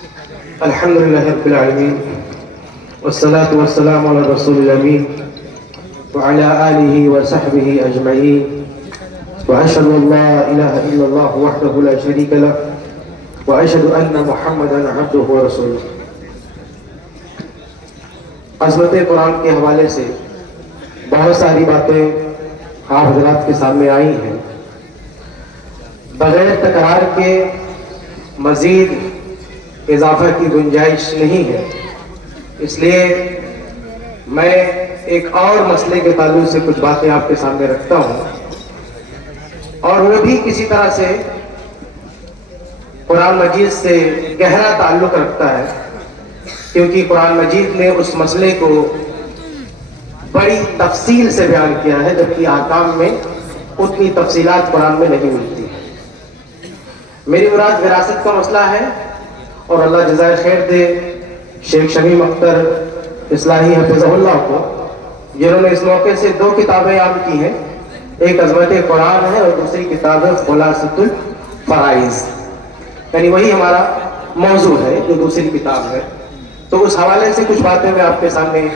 الحمد لله رب العالمين والصلاة والسلام على رسول الأمين وعلى آله وصحبه أجمعين وأشهد أن لا إله إلا الله وحده لا شريك له وأشهد أن محمدا عبده ورسوله. عظمت قرآن کے حوالے سے بہت ساری باتیں آپ حضرات کے سامنے آئی ہیں. بغیر تکرار کے مزید اضافہ کی گنجائش نہیں ہے، اس لیے میں ایک اور مسئلے کے تعلق سے کچھ باتیں آپ کے سامنے رکھتا ہوں، اور وہ بھی کسی طرح سے قرآن مجید سے گہرا تعلق رکھتا ہے، کیونکہ قرآن مجید نے اس مسئلے کو بڑی تفصیل سے بیان کیا ہے، جبکہ احکام میں اتنی تفصیلات قرآن میں نہیں ملتی. میری مراد وراثت کا مسئلہ ہے، اور اللہ جزائے خیر دے شیخ شمیم اختر اصلاحی حفظہ اللہ کو، جنہوں نے اس موقع سے 2 کتابیں یاد کی ہیں. ایک عظمت قرآن ہے اور دوسری کتاب ہے خلاصۃ الفرائض، یعنی وہی ہمارا موضوع ہے جو دوسری کتاب ہے. تو اس حوالے سے کچھ باتیں میں آپ کے سامنے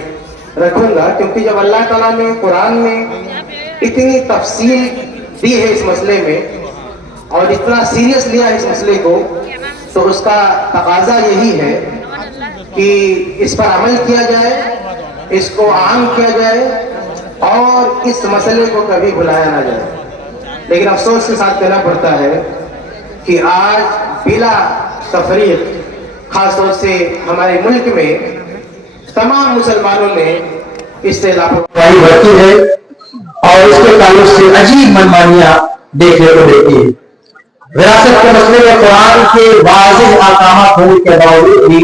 رکھوں گا، کیونکہ جب اللہ تعالیٰ نے قرآن میں اتنی تفصیل دی ہے اس مسئلے میں اور اتنا سیریس لیا اس مسئلے کو، تو اس کا تقاضا یہی ہے کہ اس پر عمل کیا جائے، اس کو عام کیا جائے اور اس مسئلے کو کبھی بھلایا نہ جائے. لیکن افسوس کے ساتھ کہنا پڑتا ہے کہ آج بلا تفریق خاص طور سے ہمارے ملک میں تمام مسلمانوں نے اس سے لاپرواہی برتی ہے اور اس کے تعلق سے عجیب منمانیاں دیکھنے کو ملتی ہیں. وراثت کے مسئلے میں قرآن کے واضح احکامات ہونے کے باوجود بھی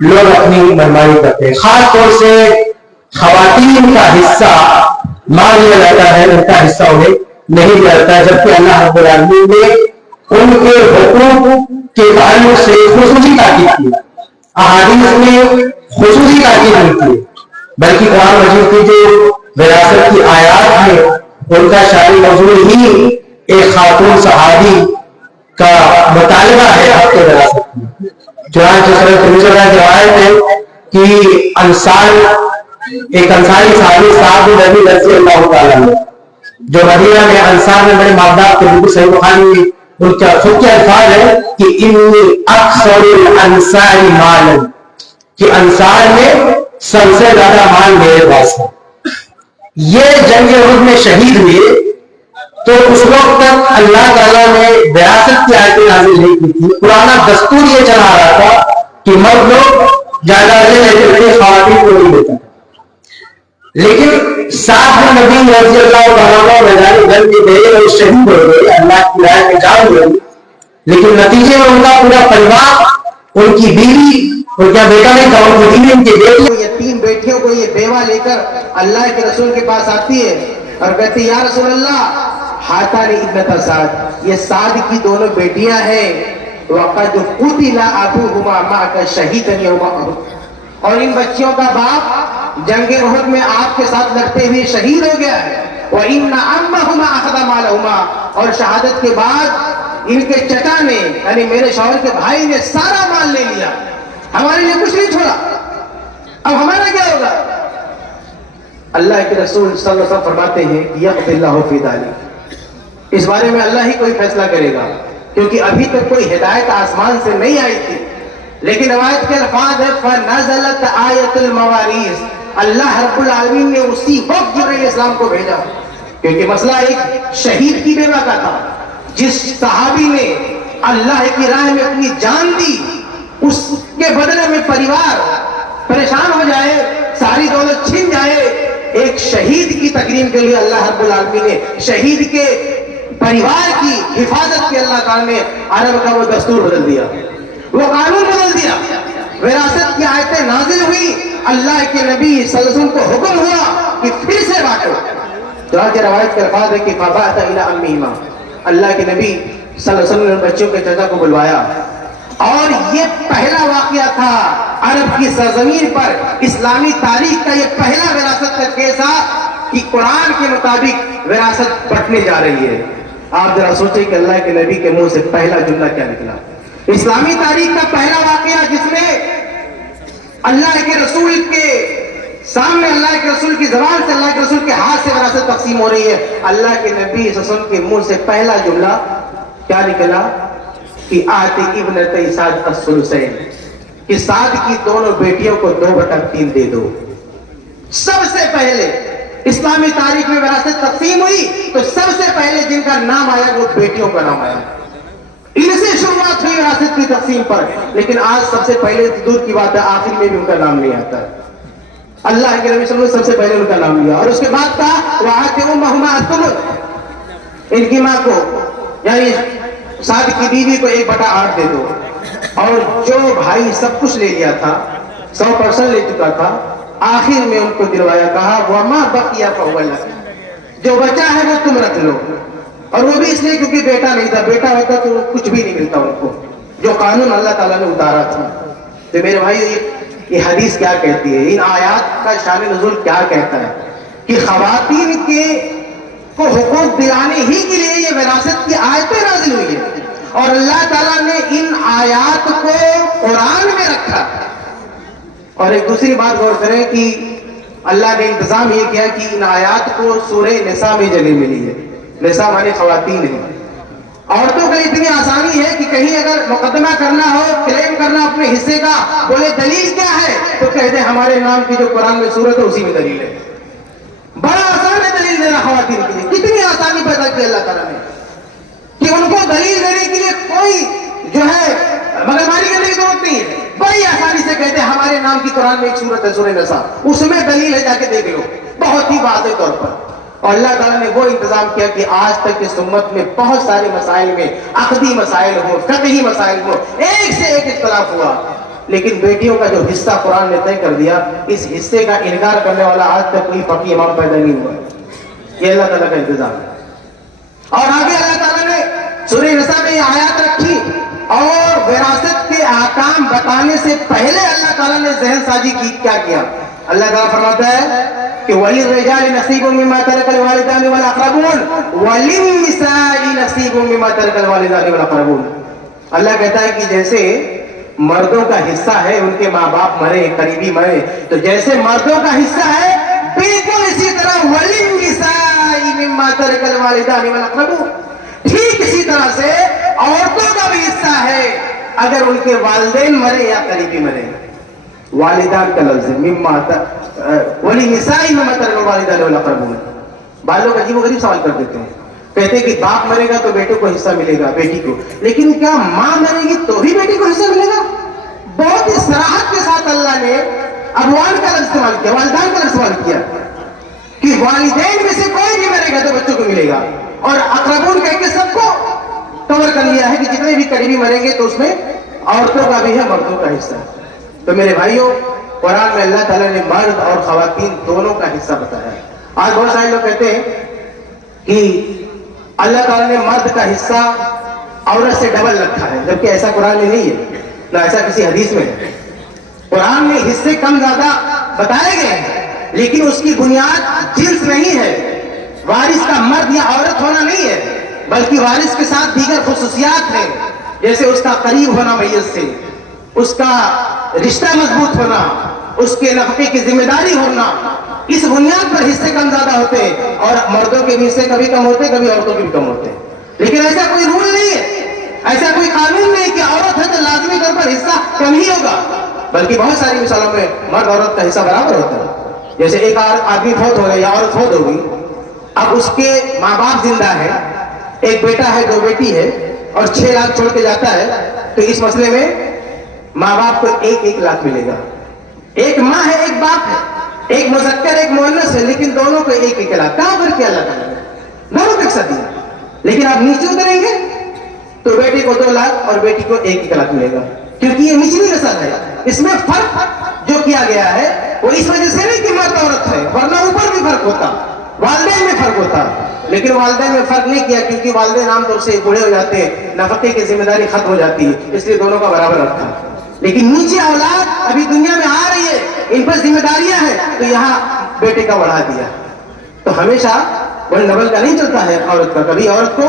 لوگ اپنی منمانی کرتے ہیں. خاص طور سے خواتین کا حصہ مان لیا جاتا ہے، ان کا حصہ انہیں نہیں دیا جاتا ہے، جبکہ اللہ رب العالمین نے ان کے حقوق کے تعلق سے خصوصی تاکید کی. احادیث میں خصوصی تاکید نہیں کی، بلکہ قرآن مجید کی جو وراثت کی آیات ہیں ان کا شان موضوع ہی ایک خاتون صحابی کا مطالبہ ہے حق کے وراثت میں. چنانچہ سورہ ترمذی میں روایت ہے کہ ایک انصاری صحابی صاحب نبی رضی اللہ تعالیٰ عنہ جو مدینہ میں انصار میں بڑے مابدار کے بالکل صحیح بخاری میں ان کا خود کے الفاظ ہے کہ انی اکثر الانصار مالا، کہ انصار میں سب سے زیادہ مال میرے پاس ہے. یہ جنگ احد میں شہید ہوئے تو اس وقت تک اللہ تعالیٰ نے وراثت کی آیتیں نازل نہیں کی تھی. پرانا دستور یہ چلا آ رہا تھا کہ مرد لوگ جائیداد لیتے تھے، خواتین کو نہیں دیتا. لیکن ساتھ میں نبی رضی اللہ تعالیٰ میدان جنگ کے گئے اور شہید ہو گئے، اللہ کی راہ میں جان ہوئی، لیکن نتیجے میں ان کا پورا پریوار، ان کی بیوی، ان کا بیٹا نہیں تھا، ان کی بیوی، ان کی بیٹی، یتیم بیٹیوں کو یہ بیوہ لے کر اللہ کے رسول کے پاس آتی ہے اور کہتی یا رسول اللہ ہاتانی ابنتا سعد، یہ سعد کی دونوں بیٹیاں ہیں، وقد قتل ابوہما معک شہیدا یوم احد، اور ان بچیوں کا باپ جنگ احد میں آپ کے ساتھ لڑتے ہوئے شہید ہو گیا ہے. وَإِنَّ أَمَّهُمَا أَخَذَ مَالَهُمَا، اور شہادت کے بعد ان کے چچا نے یعنی میرے شوہر کے بھائی نے سارا مال لے لیا، ہمارے لیے کچھ نہیں چھوڑا، اب ہمارا کیا ہوگا؟ اللہ کے رسول صلی اللہ علیہ وسلم فرماتے ہیں یقضی اللہ فی ذلک، اس بارے میں اللہ ہی کوئی فیصلہ کرے گا، کیونکہ ابھی تک کوئی ہدایت آسمان سے نہیں آئی تھی. لیکن روایت کے الفاظ ہے فَنَزَلَتْ آیَةُ الْمَوَارِيث، اللہ رب العالمین نے اسی وقت جبرائیل اسلام کو بھیجا، کیونکہ مسئلہ ایک شہید کی بیوہ کا تھا. جس صحابی نے اللہ کی راہ میں اپنی جان دی، اس کے بدلے میں پریوار پریشان ہو جائے، ساری دولت چھن جائے، ایک شہید کی تکریم کے لیے اللہ رب العالمین نے شہید کے پریوار کی حفاظت کے اللہ تعالیٰ نے عرب کا وہ دستور بدل دیا، وہ قانون بدل دیا. وراثت کی آیتیں نازل ہوئی، اللہ کے نبی صلی اللہ علیہ وسلم کو حکم ہوا کہ پھر سے بانٹو. چنانچہ روایت کے الفاظ ہے کہ فَبَعَثَ إِلَىٰ أَمِّهِمَا، اللہ کے نبی صلی اللہ علیہ وسلم نے بچوں کے چچا کو بلوایا، اور یہ پہلا واقعہ تھا عرب کی سرزمین پر، اسلامی تاریخ کا یہ پہلا وراثت کا کیس کہ قرآن کے مطابق وراثت بٹنے جا رہی ہے. آپ ذرا سوچیں کہ اللہ کے نبی کے منہ سے پہلا جملہ کیا نکلا. اسلامی تاریخ کا پہلا واقعہ جس میں اللہ کے رسول کے سامنے اللہ کے رسول کی زبان سے اللہ کے رسول کے ہاتھ سے وراثت تقسیم ہو رہی ہے، اللہ کے نبی صلی اللہ علیہ وسلم کے منہ سے پہلا جملہ کیا نکلا کہ آتی ابنتی سعد الثلثین، کہ سعد کی دونوں بیٹیوں کو 2/3 دے دو۔ سب سے پہلے اسلامی تاریخ میں وراثت تقسیم ہوئی تو سب سے پہلے جن کا نام آیا وہ بیٹیوں کا نام آیا، ان سے شروعات ہوئی وراثت کی تقسیم پر۔ لیکن آج سب سے پہلے دور کی بات ہے، آخر میں بھی ان کا نام نہیں آتا ہے۔ اللہ کے نبی صلی اللہ علیہ وسلم نے سب سے پہلے ان کا نام لیا اور اس کے بعد کہا وَآتِ أُمَّهُمَا الثُّلُثَ، ان کی ماں کو یعنی سعد کی بیوی کو 1/8 دے دو۔ اور جو بھائی سب کچھ لے لیا تھا، 100% لے چکا تھا، آخر میں ان کو دلوایا، کہا وَمَا بَقِيَ فَهُوَ لَكُمْ، جو بچا ہے وہ تم رکھ لو۔ اور وہ بھی اس لیے کیونکہ بیٹا نہیں تھا، بیٹا ہوتا تو کچھ بھی نہیں ملتا ان کو، جو قانون اللہ تعالیٰ نے اتارا تھا۔ تو میرے بھائی یہ حدیث کیا کہتی ہے، ان آیات کا شان نزول کیا کہتا ہے کہ خواتین کے کو حقوق دلانے ہی کے لیے یہ وراثت کی آیتیں نازل ہوئی ہے، اور اللہ تعالیٰ نے ان آیات کو قرآن میں رکھا۔ اور ایک دوسری بات غور کریں کہ اللہ نے انتظام یہ کیا کہ ان آیات کو سورہ نساء میں جگہ ملی ہے۔ نساء مانے خواتین ہیں۔ عورتوں کا اتنی آسانی ہے کہ کہیں اگر مقدمہ کرنا ہو، کلیم کرنا اپنے حصے کا، بولے دلیل کیا ہے تو کہتے ہیں ہمارے نام کی جو قرآن میں سورت ہے اسی میں دلیل ہے۔ بڑا آسان ہے دلیل دینا خواتین کے لیے، کتنی آسانی پیدا کی اللہ تعالیٰ نے کہ ان کو دلیل دینے کے لیے کوئی جو ہے مگرماری کرنے کی ضرورت نہیں ہے، بڑی آسانی سے کہتے ہیں ہمارے نام کی قرآن میں ایک سورت ہے سورہ نساء، اس میں دلیل ہے، جا کے دیکھ لو، بہت ہی واضح طور پر۔ اور اللہ تعالیٰ نے وہ انتظام کیا کہ آج تک اس امت میں بہت سارے مسائل میں عقدی مسائل ہو، فقہی مسائل ہو، ایک سے ایک اختلاف ہوا، لیکن بیٹیوں کا جو حصہ قرآن نے طے کر دیا، اس حصے کا انکار کرنے والا آج تک کوئی فقیہ امام پیدا نہیں ہوا۔ یہ اللہ تعالیٰ کا انتظام ہے۔ اور آگے اللہ تعالیٰ نے سورہ نساء میں یہ آیات رکھی اور وراثت کے احکام بتانے سے پہلے اللہ تعالیٰ نے ذہن سازی کی، کیا کیا؟ اللہ تعالیٰ فرماتا ہے کہ وَلِلرِّجَالِ نَصِيبٌ مِّمَّا تَرَكَ الْوَالِدَانِ وَالْأَقْرَبُونَ وَلِلنِّسَاءِ نَصِيبٌ مِّمَّا تَرَكَ الْوَالِدَانِ وَالْأَقْرَبُونَ۔ اللہ کہتا ہے کہ جیسے مردوں کا حصہ ہے، ان کے ماں باپ مرے، قریبی مرے، تو جیسے مردوں کا حصہ ہے بالکل اسی طرح وَلِلنِّسَاءِ مِّمَّا تَرَكَ الْوَالِدَانِ وَالْأَقْرَبُونَ، ٹھیک اسی طرح سے عورتوں کا بھی حصہ ہے اگر ان کے والدین مرے یا قریبی مرے۔ والدان کا لفظ مما وَلِلنِّسَاءِ مِمَّا تَرَكَ الْوَالِدَانِ وَالْأَقْرَبُونَ۔ بعض لوگ عجیب و غریب سوال کر دیتے ہیں، کہتے ہیں کہ باپ مرے گا تو بیٹے کو حصہ ملے گا، بیٹی کو، لیکن کیا ماں مرے گی تو بھی بیٹی کو حصہ ملے گا؟ بہت ہی صراحت کے ساتھ اللہ نے ابوان کا لفظ استعمال کیا، والدان کا لفظ استعمال کیا کہ والدین میں سے کوئی بھی مرے گا تو بچوں کو ملے گا، اور اقربون کہہ کے سب کو کور کر لیا ہے کہ جتنے بھی قریبی مریں گے تو اس میں عورتوں کا بھی ہے، مردوں کا حصہ ہے۔ تو میرے بھائیوں، قرآن میں اللہ تعالیٰ نے مرد اور خواتین دونوں کا حصہ بتایا ہے۔ آج بہت سارے لوگ کہتے ہیں کہ اللہ تعالیٰ نے مرد کا حصہ عورت سے ڈبل رکھا ہے، جبکہ ایسا قرآن میں نہیں ہے، نہ ایسا کسی حدیث میں ہے۔ قرآن میں حصے کم زیادہ بتائے گئے ہیں، لیکن اس کی بنیاد جنس نہیں ہے، وارث کا مرد یا عورت ہونا نہیں ہے، بلکہ وارث کے ساتھ دیگر خصوصیات ہیں، جیسے اس کا قریب ہونا میت سے، اس کا رشتہ مضبوط ہونا، اس کے نفقے کی ذمہ داری ہونا، اس بنیاد پر حصے کم زیادہ ہوتے ہیں، اور مردوں کے بھی حصے کبھی کم ہوتے ہیں، کبھی عورتوں کے بھی کم ہوتے ہیں۔ لیکن ایسا کوئی رول نہیں ہے، ایسا کوئی قانون نہیں کہ عورت ہے تو لازمی طور پر حصہ کم ہی ہوگا، بلکہ بہت ساری مثالوں میں مرد عورت کا حصہ برابر ہوتا ہے۔ جیسے ایک آدمی فوت ہو گیا یا عورت فوت ہو گئی، اب اس کے ماں باپ زندہ ہے، ایک بیٹا ہے، 2 بیٹی ہے، اور 6 لاکھ چھوڑ کے جاتا ہے، تو اس مسئلے میں ماں باپ کو 1 لاکھ ملے گا۔ ایک ماں ہے، ایک باپ ہے، ایک مذکر ایک مؤنث ہے، لیکن دونوں کو 1 لاکھ۔ کہاں پر کیا اللہ تعالیٰ نے دونوں کو ایک ساتھ دیا، لیکن آپ نیچے اتریں گے تو بیٹی کو 2 لاکھ اور بیٹی کو 1 لاکھ ملے گا، کیونکہ یہ نچلی نسل ہے۔ اس میں فرق جو کیا گیا ہے وہ اس وجہ سے نہیں کہ مرد عورت ہے، ورنہ اوپر بھی فرق ہوتا، والدین میں فرق ہوتا، لیکن والدین میں فرق نہیں کیا کیونکہ والدین عام طور سے بوڑھے ہو جاتے ہیں، نفقے کی ذمہ داری ختم ہو جاتی ہے، اس لیے دونوں کا برابر رکھا۔ لیکن نیچے اولاد ابھی دنیا میں آ رہی ہے، ان پر ذمہ داریاں ہیں، تو یہاں بیٹے کا بڑھا دیا۔ تو ہمیشہ ون ڈبل کا نہیں چلتا ہے عورت کا، کبھی عورت کو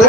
2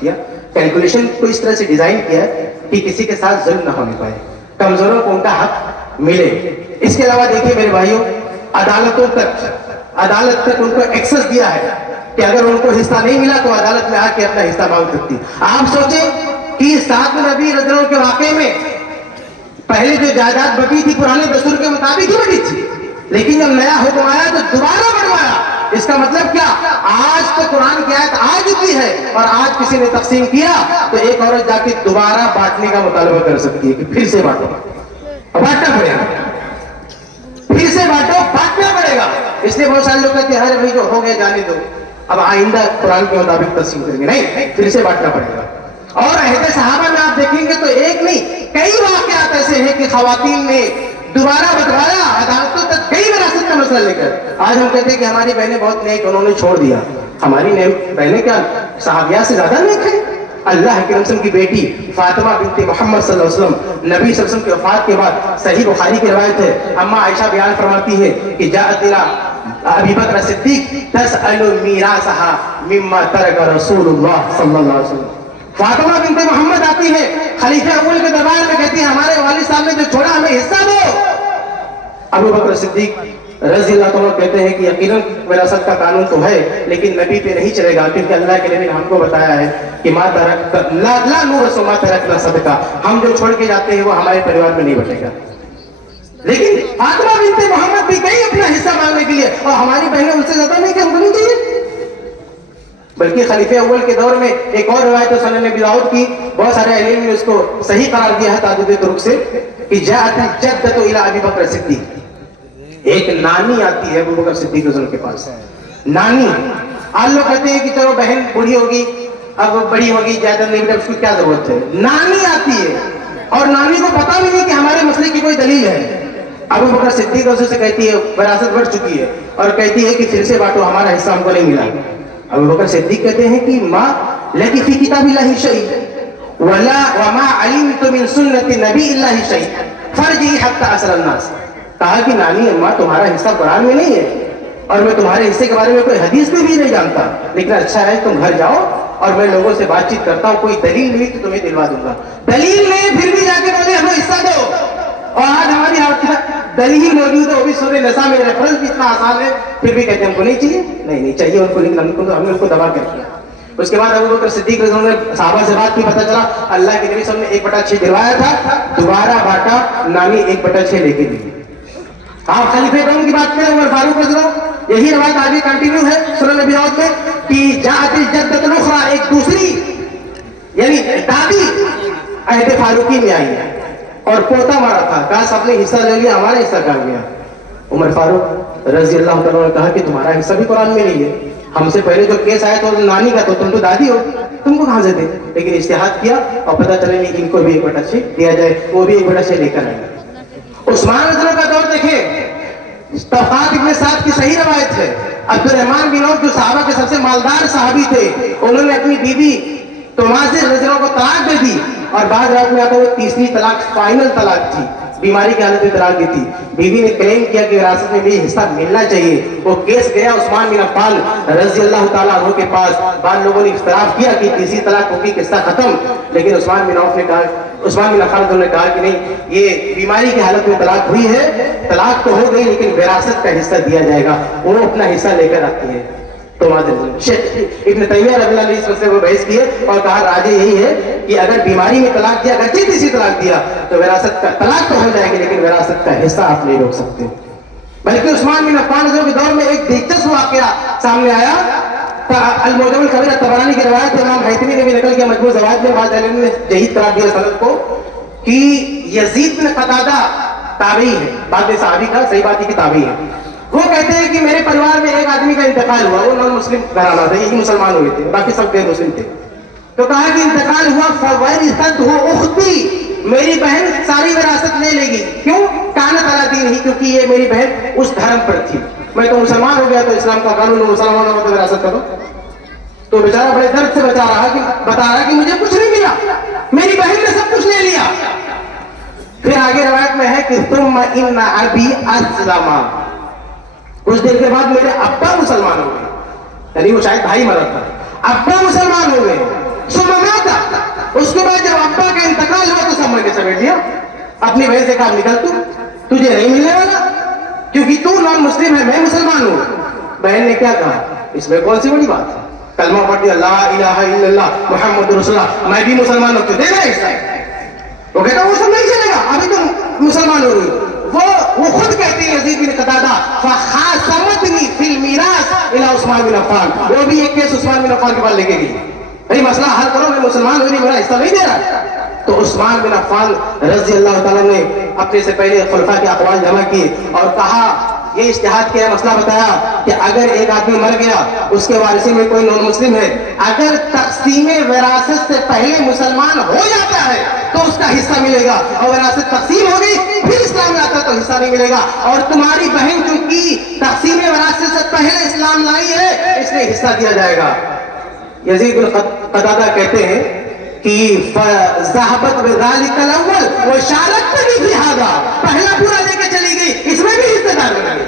کیا, کیلکولیشن کو اس طرح سے ڈیزائن کیا ہے کہ کسی کے ساتھ ظلم نہ ہونے پائے, کمزوروں کو ان کا حق ملے. اس کے علاوہ دیکھیے میرے بھائیوں, عدالت تک ان کو ایکسس دیا ہے کہ اگر ان کو حصہ نہیں ملا تو عدالت میں آ کے اپنا حصہ مانگ سکتی. آپ سوچیں کہ سعد بن ربیع رضی اللہ عنہ کے واقعے میں پہلے جو جائیداد بٹی تھی پرانے دستور کے مطابق ہی بٹی تھی, لیکن جب نیا حکم آیا تو دوبارہ بنوایا. اس کا مطلب کیا, آج تو قرآن کی آیت آ چکی ہے اور آج کسی نے تقسیم کیا تو ایک عورت جا کے دوبارہ بانٹنے کا مطالبہ کر سکتی ہے کہ پھر سے بانٹو, بانٹنا پڑے گا, پھر سے بانٹو, بانٹنا پڑے گا. اس لیے بہت سارے لوگ کہتے ہیں ارے بھائی جو ہو گیا جانے دو, اب آئندہ قرآن کے مطابق تقسیم کریں گے. نہیں, پھر سے بانٹنا پڑے گا. اور عہد صحابہ میں آپ دیکھیں گے تو ایک نہیں کئی واقعات ایسے ہیں کہ خواتین نے دوبارہ بٹوایا, عدالتوں تک کئی وراثت کا مسئلہ لے کر. آج ہم کہتے ہیں کہ ہماری بہنیں بہت نیک, انہوں نے چھوڑ دیا. ہماری بہنیں کیا صحابیات سے زیادہ نیک ہیں؟ اللہ کے رسول کی بیٹی فاطمہ بنت محمد صلی اللہ علیہ وسلم, نبی صلی اللہ علیہ وسلم کی وفات کے بعد صحیح بخاری کی روایت ہے, اما عائشہ بیان فرماتی ہے کہ جاءت ابی بکر صدیق تسأل میراثها مما ترک رسول اللہ صلی اللہ علیہ وسلم. فاطمہ بنت محمد آتی ہے خلیفہ اول کے دربار میں, کہتی ہے ہمارے والد صاحب نے جو چھوڑا ہمیں حصہ دو. ابو بکر صدیق رضی اللہ عنہ کہتے ہیں کہ یقیناً وراثت کا قانون تو ہے لیکن نبی پہ نہیں چلے گا, کیونکہ اللہ کے نبی نے ہم کو بتایا ہے کہ ما ترک لا نورث ما ترکنا صدقہ, ہم جو چھوڑ کے جاتے ہیں وہ ہمارے پریوار میں نہیں بٹے گا. لیکن فاطمہ بنت محمد بھی گئی اپنا حصہ مانگنے کے لیے, اور ہماری بہنیں ان سے زیادہ نہیں کہ ہم کو نہیں چاہیے. بلکہ خلیفہ اول کے دور میں ایک اور روایت ہے سنن ابی داؤد کی, بہت سارے اہل علم نے اس کو صحیح قرار دیا ہے تعدد طرق سے, کہ جاءت الجدۃ الی ابی بکر صدیق, ایک نانی آتی ہے ابو بکر صدیق رضی اللہ کے پاس. نانی, آج لوگ کہتے ہیں کہ چلو بہن بوڑھی ہوگی, اب بڑی ہوگی, جائیداد نہیں, اس کی کیا ضرورت ہے. نانی آتی ہے اور نانی کو پتا بھی نہیں کہ ہمارے مسئلے کی کوئی دلیل ہے. ابو بکر صدیق رضی سے کہتی ہے وراثت بڑھ چکی ہے, اور کہتی ہے کہ پھر سے بانٹو, ہمارا حصہ ہم کو نہیں ملا. ابو بکر صدیق کہتے ہیں کہ ماں لکی فی کتاب اللہ شیء وما علمت من سنت نبی اللہ شیء فرجعی حتی اسأل الناس. کہا کہ نانی اماں تمہارا حصہ قرآن میں نہیں ہے اور میں تمہارے حصے کے بارے میں کوئی حدیث میں بھی نہیں جانتا, لیکن اچھا ہے تم گھر جاؤ اور میں لوگوں سے بات چیت کرتا ہوں, کوئی دلیل نہیں تو تمہیں دلوا دوں گا. دلیل نہیں, پھر بھی جا کے بولے ہمیں حصہ دو. اور آج ہماری دلیل موجود ہے, وہ بھی سورہ نساء میں ریفرنس بھی اتنا آسان ہے, پھر بھی کہتے ہیں ہم کو نہیں چاہیے. نہیں چاہیے ان کو, لیکن ہم نے ان کو دبا کر کیا. اس کے بعد ابو بکر صدیق رضی اللہ عنہ نے صحابہ سے بات کی, پتہ چلا اللہ کے نبی صلی اللہ علیہ وسلم نے 1/6 دلوایا تھا, دوبارہ بانٹا, نانی 1/6 لے کے دی. آپ خلیفہ دوم کی بات کریں, عمر فاروق رضی اللہ عنہ, یہی روایت آگے کنٹینیو ہے سنن ابی داؤد میں کہ جاءت الجدۃ الاخرى, ایک دوسری یعنی دادی عہد فاروقی میں آئی ہے اور پوتا مارا تھا, کہا سب نے حصہ لے لیا, ہمارا حصہ کہاں گیا. عمر فاروق رضی اللہ عنہ نے کہا کہ تمہارا حصہ بھی قرآن میں نہیں ہے, ہم سے پہلے جو کیس آیا تو نانی کا, تو تم تو دادی ہو, تم کو کہاں سے دے. لیکن اجتہاد کیا اور پتہ چلے کہ ان کو بھی 1/6 دیا جائے, وہ بھی 1/6 لے کر آئے. عثمان رضی اللہ کا دور دیکھیں, طبقات ابن سعد کی صحیح روایت ہے, عبد الرحمن بن عوف جو صحابہ کے سب سے مالدار صحابی تھے, انہوں نے اپنی بیوی توماس رضی اللہ کو طلاق دے دی, اور بعض روایت میں آتا ہے وہ تیسری طلاق فائنل طلاق تھی, بیماری کی حالت میں طلاق دی تھی. بیوی نے کلیم کیا کہ وراثت میں مجھے حصہ ملنا چاہیے. وہ کیس گیا عثمان بن عفان رضی اللہ تعالیٰ عنہ کے پاس. بعض لوگوں نے اختلاف کیا کہ تیسری طلاق ہوگی, قصہ ختم, لیکن عثمان بن عفان نے کہا کہ نہیں, یہ بیماری کی حالت میں طلاق ہوئی ہے, طلاق تو ہو گئی لیکن وراثت کا حصہ دیا جائے گا. وہ اپنا حصہ لے کر آتی ہے. تو ابن تیمیہ رضی اللہ عنہ سے وہ بحث کیے اور کہا راجے یہی ہے کہ اگر بیماری میں طلاق دیا, اگر تیسری طلاق دیا تو وراثت کا طلاق تو ہو جائے گی لیکن وراثت کا حصہ آپ نہیں روک سکتے. بلکہ عثمان بن عفان کے دور میں ایک دلچسپ واقعہ سامنے آیا. المعجم الکبیر طبرانی کی روایت امام حیثمی نے بھی نقل کیا مجموع زوائد میں, بعض علماء نے جہید قرار دیا سند کو کہ یزید بن قتادہ تابعی ہے, بعد صحابی کا, صحیح بات کی تابعی ہے. وہ کہتے ہیں کہ میرے پریوار میں ایک آدمی کا انتقال ہوا, وہ نان مسلم گھرانہ تھا, یہی مسلمان ہوئے تھے, باقی سب غیر مسلم تھے. تو کہا کہ انتقال ہوا, فورثته اختی, میری بہن ساری وراثت لے لے گی. کیوں؟ کانت علی دین ہی, کیونکہ یہ میری بہن اس دھرم پر تھی. میں تو مسلمان ہو گیا تو اسلام کا قانون, مسلمان ہو تو وراثت کا دو. تو بیچارہ بڑے درد سے بتا رہا کہ مجھے کچھ نہیں ملا, میری بہن نے سب کچھ لے لیا. پھر آگے روایت میں ہے کہ ثم ان ابی اسلم, کچھ دیر کے بعد میرے ابا مسلمان ہو گئے, یعنی وہ شاید بھائی مرا تھا. ابا مسلمان ہو گئے، ثم مات، اس کے بعد جب ابا کا انتقال ہوا تو سب کے سمیٹ لیا، اپنی بہن سے کہا نکل تجھے نہیں ملنے والا، کیونکہ تو نان مسلم ہے، میں مسلمان ہوں۔ بہن نے کیا کہا؟ اس میں کون سی بڑی بات ہے، کلمہ پڑھ دیا لا الہ الا اللہ محمد رسول اللہ، میں بھی مسلمان ہوں، تجھے دے اس ٹائم۔ وہ کہتا وہ سب نہیں چلے گا، ابھی تم مسلمان ہو رہی۔ وہ خود کہتے ہیں یزید بن قتادہ فخاصمتنی فی المیراث الی عثمان بن عفان، وہ بھی ایک کیس عثمان بن عفان کے پاس لے کے گئی، بھائی مسئلہ حل کرو، میں مسلمان ہو رہی، میرا حصہ نہیں دے رہا۔ تو عثمان بن عفان رضی اللہ تعالیٰ نے اپنے سے پہلے خلفاء کے اقوال جمع کیے اور کہا، یہ اجتہاد کیا مسئلہ بتایا کہ اگر ایک آدمی مر گیا، اس کے وارثین میں کوئی نان مسلم ہے، اگر تقسیم وراثت سے پہلے مسلمان ہو جاتا ہے تو اس کا حصہ ملے گا، اور وراثت تقسیم ہو گئی پھر اسلام میں آتا تو حصہ نہیں ملے گا، اور تمہاری بہن چونکہ تقسیم وراثت سے پہلے اسلام لائی ہے اس لیے حصہ دیا جائے گا۔ یزید بن قتادہ کہتے ہیں کہ ذهبت بذلك الاول وشاركتني في هذا، پہلا پورا لے کے چلی گئی، اس میں بھی حصہ دار بنا گئی۔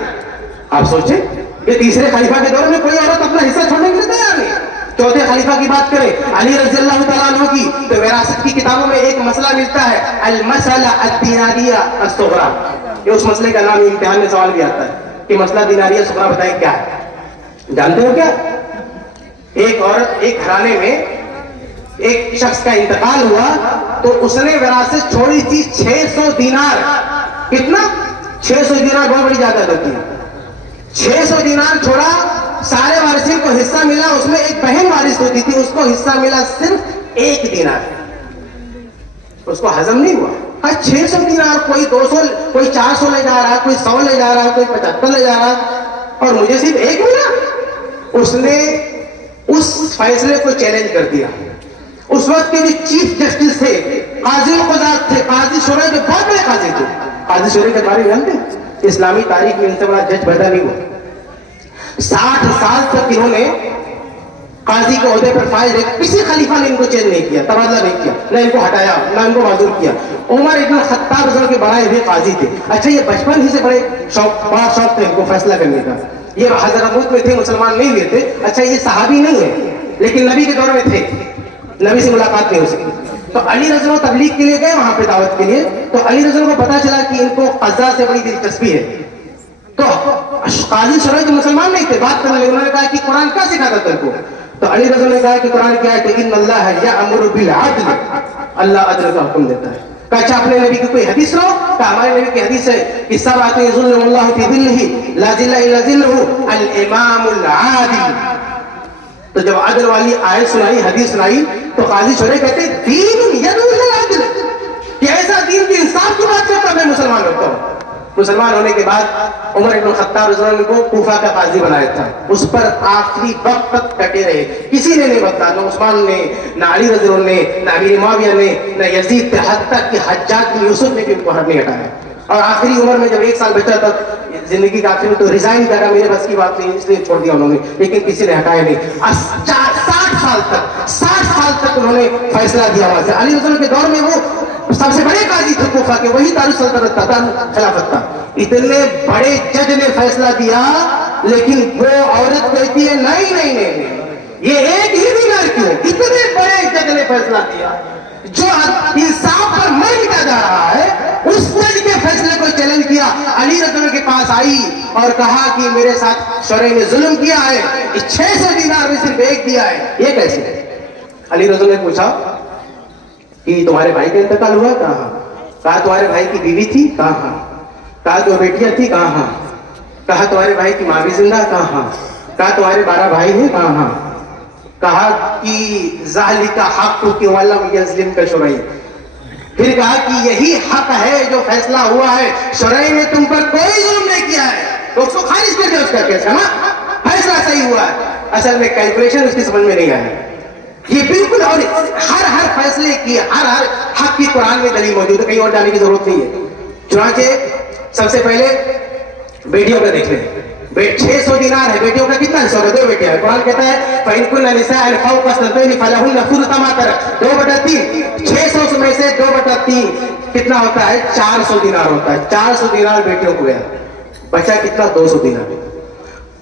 آپ سوچیں کہ تیسرے خلیفہ کے دور میں کوئی عورت اپنا حصہ چھوڑنے کے لیے تیار نہیں۔ چوتھے خلیفہ کی بات کریں علی رضی اللہ تعالیٰ عنہ کی، تو وراثت کی کتابوں میں ایک مسئلہ ملتا ہے المسئلہ الدیناریہ الصغریٰ، یہ اس مسئلے کا نام امتحان میں سوال بھی آتا ہے کہ مسئلہ دیناریہ صغریٰ بتائیں کیا ہے۔ جانتے ہو کیا؟ ایک عورت، ایک گھرانے میں ایک شخص کا انتقال ہوا تو اس نے وراثت چھوڑی تھی 600 دینار۔ کتنا؟ 600 دینار بہت بڑی جائیداد ہوتی ہے۔ 600 دینار چھوڑا، سارے وارثین کو حصہ ملا، اس میں ایک بہن وارث ہوتی تھی، اس کو حصہ ملا صرف 1 دینار، اس کو ہضم نہیں ہوا۔ 600 دینار، کوئی 200، کوئی 400 لے جا رہا، کوئی 100 لے جا رہا، کوئی 75 لے جا رہا، اور مجھے صرف 1 ملا۔ اس نے اس فیصلے کو چیلنج کر دیا۔ اس وقت کے جو چیف جسٹس تھے، قاضی القضات تھے، قاضی شورا جو بہت بڑے قاضی تھے، قاضی شورا کے بارے میں جانتے ہیں؟ اسلامی تاریخ میں ان سے بڑا جج پیدا نہیں ہوا۔ 60 سال تک انہوں نے قاضی کے عہدے پر فائز رہے، کسی خلیفہ نے ان کو چینج نہیں کیا، تبادلہ نہیں کیا، نہ ان کو ہٹایا، نہ ان کو معذور کیا۔ عمر ابن الخطاب رضی اللہ عنہ کے بڑائے ہوئے قاضی تھے۔ اچھا، یہ بچپن ہی سے بڑا شوق تھا ان کو فیصلہ کرنے کا۔ یہ حضرموت میں تھے، مسلمان نہیں ہوئے تھے۔ اچھا، یہ صحابی نہیں ہے لیکن نبی کے دور میں تھے، نبی سے ملاقات نہیں ہو سکی۔ تو علی رضی اللہ تبلیغ کے لیے گئے وہاں پہ دعوت کے لیے، تو علی رضی اللہ کو پتا چلا کہ ان کو قضا سے بڑی دلچسپی ہے، تو قاضی شرح جو مسلمان نہیں تھے بات کرنے لگے، انہوں نے کہا کہ قرآن کیا سکھاتا تھا کو؟ تو علی رضی اللہ نے کہا کہ قرآن کیا ہے کہ ان اللہ یأمر بالعدل، اللہ عدل کا حکم دیتا ہے۔ کہا اچھا اپنے نبی کی کوئی حدیث رہو؟ کہا ہمارے نبی کی حدیث ہے کہ سبعۃ یظلهم اللہ فی ظلہ لا ظل الا ظلہ الامام العادل۔ تو جب عدل والی آیت سنائی، حدیث سنائی، تو قاضی شورے کہتے ہیں دین یدعو الی العدل، کہ ایسا دین کی انصاف کی بات کرتا میں مسلمان ہوتا ہوں۔ مسلمان ہونے کے بعد عمر بن الخطاب رضی اللہ عنہ کو کوفہ کا قاضی بنایا تھا، اس پر آخری وقت تک ڈٹے رہے، کسی نے نہیں بدلا، نہ عثمان نے، نہ علی رضی اللہ نے، نہ امیر معاویہ نے، نہ یزید، حتیٰ تک کہ حجاج بن یوسف نے بھی ان کو ہٹ نہیں ہٹایا۔ اور آخری عمر میں جب 1 سال بچا تھا زندگی کا آخری میں، تو ریزائن کیا میرے بس کی بات نہیں، اس لیے چھوڑ دیا انہوں نے، لیکن کسی نے ہٹایا نہیں۔ 60 سال تک انہوں نے فیصلہ دیا وہاں سے۔ علی رضی اللہ کے دور میں وہ سب سے بڑے قاضی تھے کوفہ کے، وہی دار السلطنت تھا، خلافت تھا۔ اتنے بڑے جج نے فیصلہ دیا، لیکن وہ عورت کہتی ہے نہیں نہیں نہیں، یہ 1 ہی دینار کیوں؟ اتنے بڑے جج نے فیصلہ دیا، جو انصاف پر مر مٹا جا رہا ہے، اس جج کے فیصلے کو چیلنج کیا۔ علی رضی اللہ کے پاس آئی اور کہا کہ میرے ساتھ شرع نے ظلم کیا ہے، 600 دینار میں صرف 1 دیا ہے، یہ کیسے؟ علی رضی اللہ نے پوچھا کہ تمہارے بھائی کا انتقال ہوا؟ کہاں؟ کہا تمہارے بھائی کی بیوی تھی؟ کہاں؟ کہا 2 بیٹیاں تھی؟ کہاں؟ کہا تمہارے بھائی کی ماں بھی زندہ؟ کہاں؟ کہا تمہارے 12 بھائی ہیں؟ کہاں؟ کہا کہ ذالک حق کہ ولم یظلم کا شرعی، پھر کہا کہ یہی حق ہے جو فیصلہ ہوا ہے، شرعی نے تم پر کوئی ظلم نہیں کیا ہے، تو اس کو خارج کر دیا اس کا کیس ہے نا، فیصلہ صحیح ہوا ہے۔ اصل میں کیلکولیشن اس کی سمجھ میں نہیں آیا، یہ بالکل، اور ہر فیصلے کی، ہر حق کی قرآن میں دلیل موجود ہے، کہیں اور جانے کی ضرورت نہیں ہے۔ چنانچہ سب سے پہلے بیٹیوں کا دیکھ لیں، 600 دینار ہے، بیٹیوں کا کتنا حصہ ہوگا؟ 2 بیٹیاں ہیں، قرآن کہتا ہے فَإِن كُنَّ نِسَاءً فَوْقَ اثْنَتَيْنِ فَلَهُنَّ ثُلُثُ مَا تَرَكَ، 2/3، 600 میں سے 2/3 کتنا ہوتا ہے؟ 400 دینار ہوتا ہے۔ 400 دینار بیٹیوں کو گیا، بچا کتنا؟ 200 دینار۔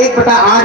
1/8